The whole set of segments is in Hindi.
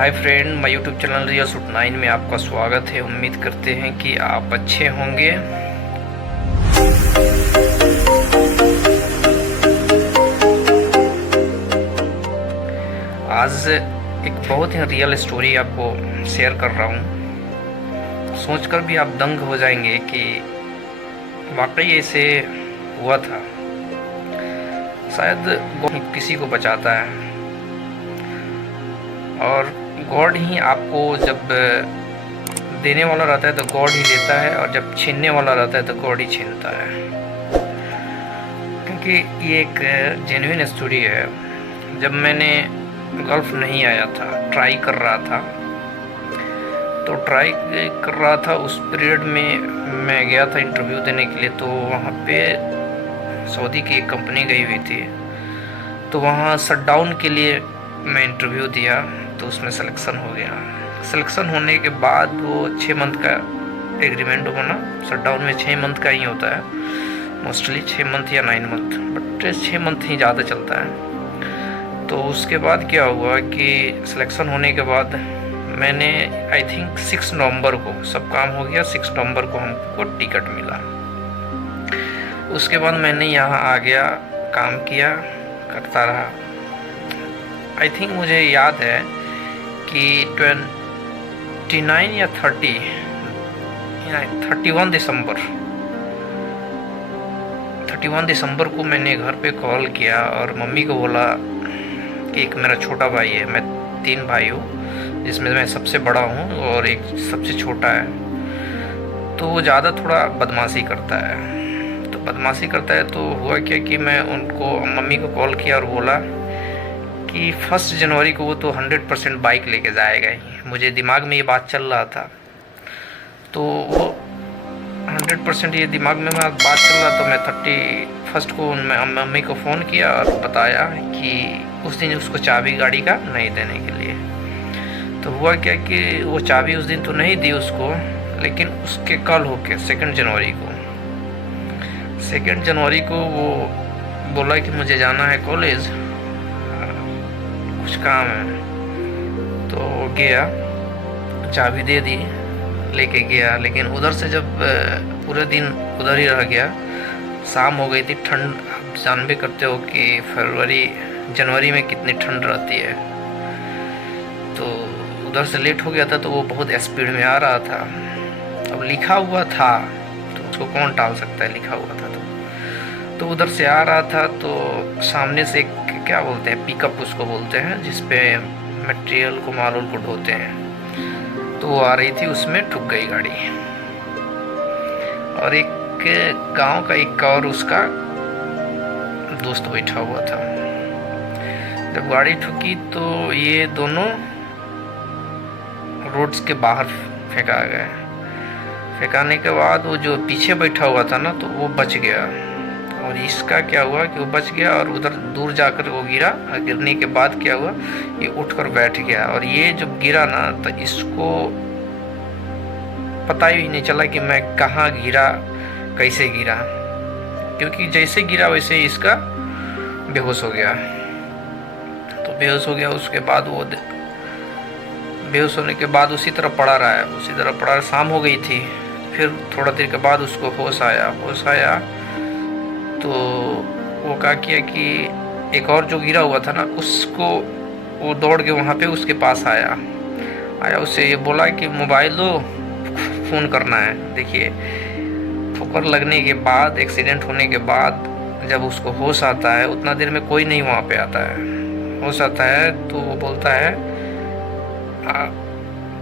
Hi friend, my YouTube channel real suit 9 में आपका स्वागत है। उम्मीद करते हैं कि आप अच्छे होंगे। आज एक बहुत ही रियल स्टोरी आपको शेयर कर रहा हूँ। सोचकर भी आप दंग हो जाएंगे कि वाकई ऐसे हुआ था। शायद गॉड किसी को बचाता है और गॉड ही आपको जब देने वाला रहता है तो गॉड ही देता है, और जब छीनने वाला रहता है तो गॉड ही छीनता है। क्योंकि ये एक जेन्युइन स्टोरी है। जब मैंने गल्फ नहीं आया था, ट्राई कर रहा था, तो ट्राई कर रहा था उस पीरियड में मैं गया था इंटरव्यू देने के लिए। तो वहाँ पे सऊदी की एक कंपनी गई हुई थी, तो वहाँ शटडाउन के लिए मैं इंटरव्यू दिया, तो उसमें सिलेक्शन हो गया। सिलेक्शन होने के बाद वो 6 मंथ का एग्रीमेंट होना, शटडाउन में 6 मंथ का ही होता है मोस्टली, 6 मंथ या 9 मंथ, बट 6 मंथ ही ज़्यादा चलता है। तो उसके बाद क्या हुआ कि सिलेक्शन होने के बाद मैंने आई थिंक 6 नवंबर को सब काम हो गया। 6 नवंबर को हमको टिकट मिला। उसके बाद मैंने यहाँ आ गया, काम किया, करता रहा। आई थिंक मुझे याद है कि 29 या 31 दिसंबर को मैंने घर पे कॉल किया और मम्मी को बोला कि एक मेरा छोटा भाई है, मैं 3 भाई हूँ जिसमें मैं सबसे बड़ा हूँ और एक सबसे छोटा है। तो वो ज़्यादा थोड़ा बदमाशी करता है। तो हुआ क्या कि मैं उनको, मम्मी को कॉल किया और बोला कि 1 जनवरी को वो तो 100% बाइक लेके जाएगा ही। मुझे दिमाग में ये बात चल रहा था, तो वो 100% ये दिमाग में बात चल रहा। तो मैं 31 को मम्मी को फ़ोन किया और बताया कि उस दिन उसको चाबी गाड़ी का नहीं देने के लिए। तो हुआ क्या कि वो चाबी उस दिन तो नहीं दी उसको, लेकिन उसके कल होके 2 जनवरी को वो बोला कि मुझे जाना है कॉलेज, कुछ काम है। तो गया, चाबी दे दी, लेके गया। लेकिन उधर से जब पूरे दिन उधर ही रह गया, शाम हो गई थी, ठंड आप जान भी करते हो कि जनवरी में कितनी ठंड रहती है। तो उधर से लेट हो गया था, तो वो बहुत स्पीड में आ रहा था। अब लिखा हुआ था तो उसको कौन टाल सकता है, लिखा हुआ था तो उधर से आ रहा था। तो सामने से क्या बोलते हैं, पिकअप उसको बोलते हैं, जिसपे मटेरियल को, माल को ढोते हैं। तो वो आ रही थी, उसमें ठुक गई गाड़ी। और एक गांव का एक और उसका दोस्त बैठा हुआ था। जब गाड़ी ठुकी तो ये दोनों रोड्स के बाहर फेंका गए। फेंकाने के बाद वो जो पीछे बैठा हुआ था ना, तो वो बच गया। और इसका क्या हुआ कि वो बच गया और उधर दूर जाकर वो गिरा। गिरने के बाद क्या हुआ, ये उठकर बैठ गया। और ये जब गिरा ना, तो इसको पता ही नहीं चला कि मैं कहाँ गिरा, कैसे गिरा, क्योंकि जैसे गिरा वैसे ही इसका बेहोश हो गया। तो बेहोश हो गया। उसके बाद वो बेहोश होने के बाद उसी तरह पड़ा रहा। शाम हो गई थी। फिर थोड़ा देर के बाद उसको होश आया। तो वो क्या किया कि एक और जो गिरा हुआ था ना, उसको वो दौड़ के वहाँ पे उसके पास आया। उससे ये बोला कि मोबाइल दो, फ़ोन करना है। देखिए, ठोकर लगने के बाद, एक्सीडेंट होने के बाद जब उसको होश आता है, उतना देर में कोई नहीं वहाँ पे आता है। होश आता है तो वो बोलता है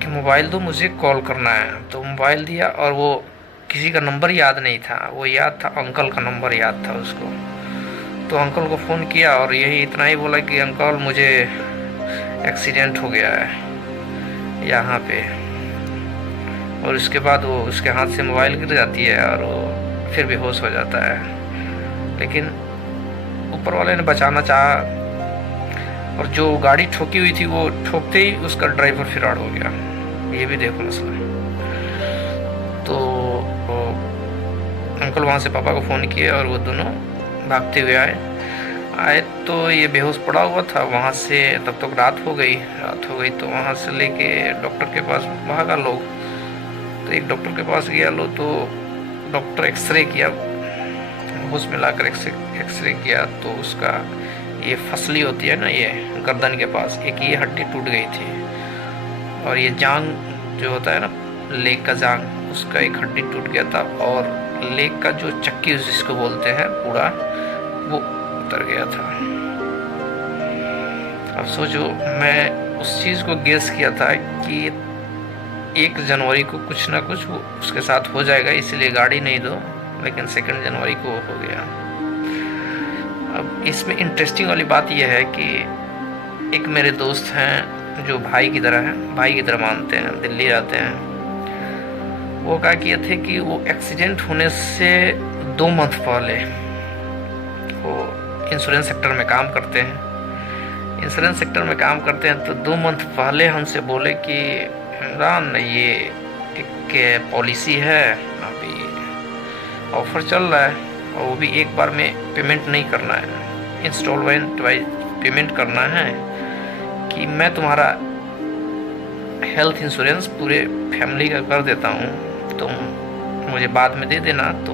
कि मोबाइल दो, मुझे कॉल करना है। तो मोबाइल दिया और वो किसी का नंबर याद नहीं था, वो याद था, अंकल का नंबर याद था उसको। तो अंकल को फ़ोन किया और यही इतना ही बोला कि अंकल, मुझे एक्सीडेंट हो गया है यहाँ पे। और उसके बाद वो उसके हाथ से मोबाइल गिर जाती है और वो फिर बेहोश हो जाता है। लेकिन ऊपर वाले ने बचाना चाहा, और जो गाड़ी ठोकी हुई थी वो ठोकते ही उसका ड्राइवर फरार हो गया। ये भी देखो मसला। तो अंकल वहाँ से पापा को फ़ोन किए और वो दोनों भागते हुए आए तो ये बेहोश पड़ा हुआ था वहाँ से। तब तक रात हो गई तो वहाँ से लेके डॉक्टर के पास भागा लोग। तो एक डॉक्टर के पास गया लो तो डॉक्टर एक्सरे किया, होश में लाकर एक्सरे किया तो उसका ये फसली होती है ना, ये गर्दन के पास एक ये हड्डी टूट गई थी, और ये जांग जो होता है ना, लेग का जांग, उसका एक हड्डी टूट गया था, और लेग का जो चक्की जिसको बोलते हैं पूरा, वो उतर गया था। अब सोचो, मैं उस चीज़ को गेस किया था कि 1 जनवरी को कुछ ना कुछ वो उसके साथ हो जाएगा, इसलिए गाड़ी नहीं दो, लेकिन 2 जनवरी को हो गया। अब इसमें इंटरेस्टिंग वाली बात यह है कि एक मेरे दोस्त हैं जो भाई की तरह हैं, भाई की तरह मानते हैं, दिल्ली रहते हैं। वो क्या किए थे कि वो एक्सीडेंट होने से 2 मंथ पहले, वो इंश्योरेंस सेक्टर में काम करते हैं, तो 2 मंथ पहले हमसे बोले कि इमरान, ये एक पॉलिसी है, अभी ऑफर चल रहा है, और वो भी एक बार में पेमेंट नहीं करना है, इंस्टॉलमेंट वाइज पेमेंट करना है, कि मैं तुम्हारा हेल्थ इंश्योरेंस पूरे फैमिली का कर देता हूँ, तुम मुझे बाद में दे देना। तो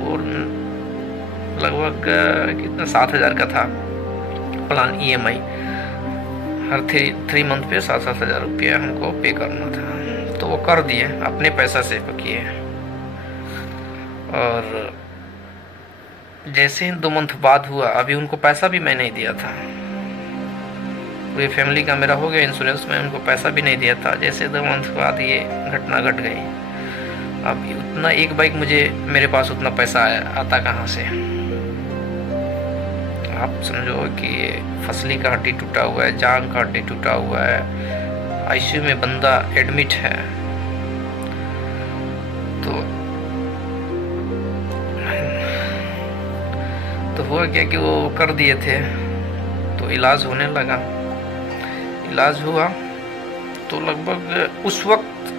लगभग कितना 7,000 का था प्लान, EMI हर 3 मंथ पे 7,000 रुपया हमको पे करना था। तो वो कर दिए, अपने पैसा से किए। और जैसे ही 2 मंथ बाद हुआ, अभी उनको पैसा भी मैं नहीं दिया था, पूरी फैमिली का मेरा हो गया इंश्योरेंस, में उनको पैसा भी नहीं दिया था। जैसे 2 मंथ बाद ये घटना घट गई। अब उतना एक बाइक मेरे पास उतना पैसा आता कहाँ से? आप समझो कि फसली का हड्डी टूटा हुआ है, जांग का हड्डी टूटा हुआ है, ICU में बंदा एडमिट है। तो हुआ क्या कि वो कर दिए थे, तो इलाज होने लगा। इलाज हुआ तो लगभग उस वक्त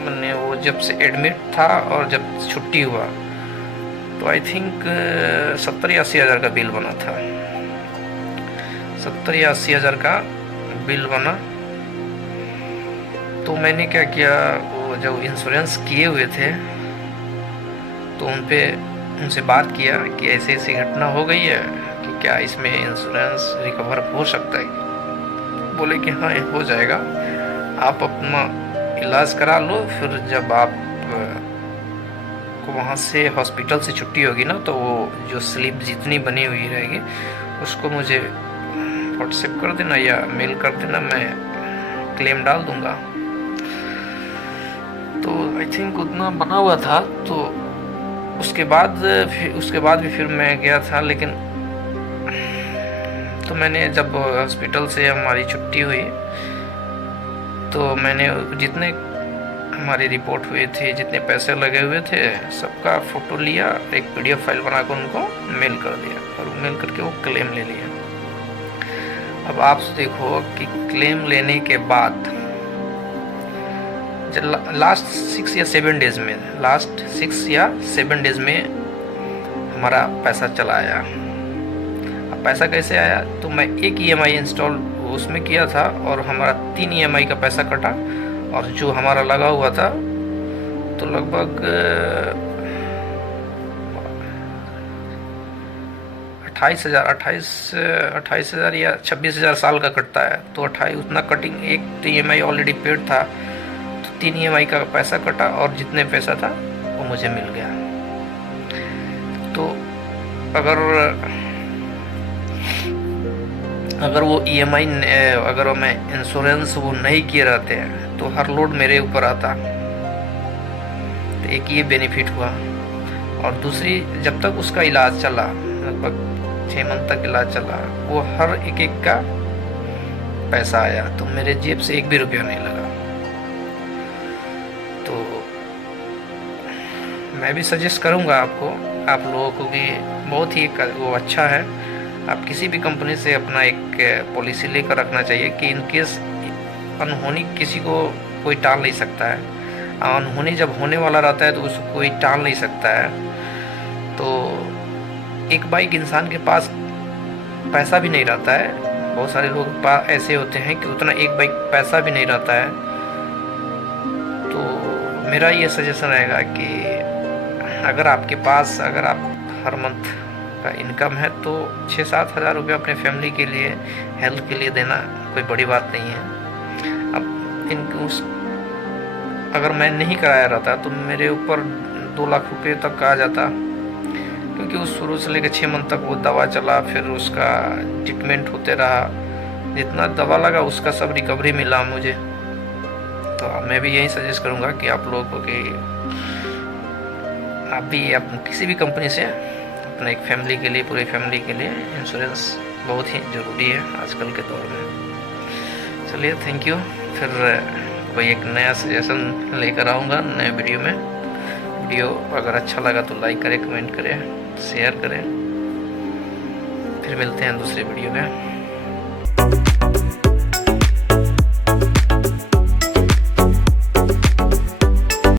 मैंने, वो जब से एडमिट था और जब छुट्टी हुआ, तो आई थिंक 70 या 80 हज़ार का बिल बना था, 70 या 80 हज़ार का बिल बना। तो मैंने क्या किया, वो जब इंश्योरेंस किए हुए थे तो उनसे बात किया कि ऐसी ऐसी घटना हो गई है कि क्या इसमें इंश्योरेंस रिकवर हो सकता है? बोले कि हाँ, हो जाएगा, आप अपना इलाज करा लो, फिर जब आप को वहाँ से हॉस्पिटल से छुट्टी होगी ना, तो वो जो स्लिप जितनी बनी हुई रहेगी उसको मुझे व्हाट्सएप कर देना या मेल कर देना, मैं क्लेम डाल दूँगा। तो आई थिंक उतना बना हुआ था। तो उसके बाद भी फिर मैं गया था, लेकिन तो मैंने जब हॉस्पिटल से हमारी छुट्टी हुई, तो मैंने जितने हमारी रिपोर्ट हुई थी, जितने पैसे लगे हुए थे, सबका फ़ोटो लिया, एक PDF फाइल बना कर उनको मेल कर दिया, और मेल करके वो क्लेम ले लिया। अब आप देखो कि क्लेम लेने के बाद लास्ट 6 या 7 डेज़ में हमारा पैसा चला आया। अब पैसा कैसे आया? तो मैं एक EMI इंस्टॉल उसमें किया था, और हमारा 3 EMI का पैसा कटा, और जो हमारा लगा हुआ था तो लगभग 28,000 या 26,000 साल का कटता है। तो 28 उतना कटिंग, एक तो EMI ऑलरेडी पेड था, तो 3 EMI का पैसा कटा, और जितने पैसा था वो मुझे मिल गया। तो अगर वो EMI, अगर मैं इंश्योरेंस वो नहीं किए रहते हैं तो हर लोड मेरे ऊपर आता। तो एक ये बेनिफिट हुआ, और दूसरी, जब तक उसका इलाज चला, लगभग 6 मंथ तक इलाज चला, वो हर एक का पैसा आया, तो मेरे जेब से 1 भी रुपया नहीं लगा। तो मैं भी सजेस्ट करूँगा आप लोगों को कि बहुत ही वो अच्छा है। आप किसी भी कंपनी से अपना एक पॉलिसी लेकर रखना चाहिए कि इनकेस अनहोनी किसी को कोई टाल नहीं सकता है। अनहोनी जब होने वाला रहता है तो उसको कोई टाल नहीं सकता है। तो एक बाइक इंसान के पास पैसा भी नहीं रहता है। बहुत सारे लोग ऐसे होते हैं कि उतना एक बाइक पैसा भी नहीं रहता है। तो मेरा ये सजेशन रहेगा कि अगर आपके पास, अगर आप हर मंथ का इनकम है तो 6-7 हज़ार रुपये अपने फैमिली के लिए, हेल्थ के लिए देना कोई बड़ी बात नहीं है। अब उस अगर मैं नहीं कराया रहता तो मेरे ऊपर 2 लाख रुपये तक आ जाता, क्योंकि उस शुरू से लेकर 6 मंथ तक वो दवा चला, फिर उसका ट्रीटमेंट होते रहा, जितना दवा लगा उसका सब रिकवरी मिला मुझे। तो मैं भी यही सजेस्ट करूँगा कि आप लोगों को कि आप भी किसी भी कंपनी से अपने एक फैमिली के लिए, पूरी फैमिली के लिए इंश्योरेंस बहुत ही ज़रूरी है आजकल के दौर में। चलिए, थैंक यू। फिर कोई एक नया सजेशन लेकर आऊँगा नए वीडियो में। वीडियो अगर अच्छा लगा तो लाइक करें, कमेंट करें, शेयर करें। फिर मिलते हैं दूसरे वीडियो में।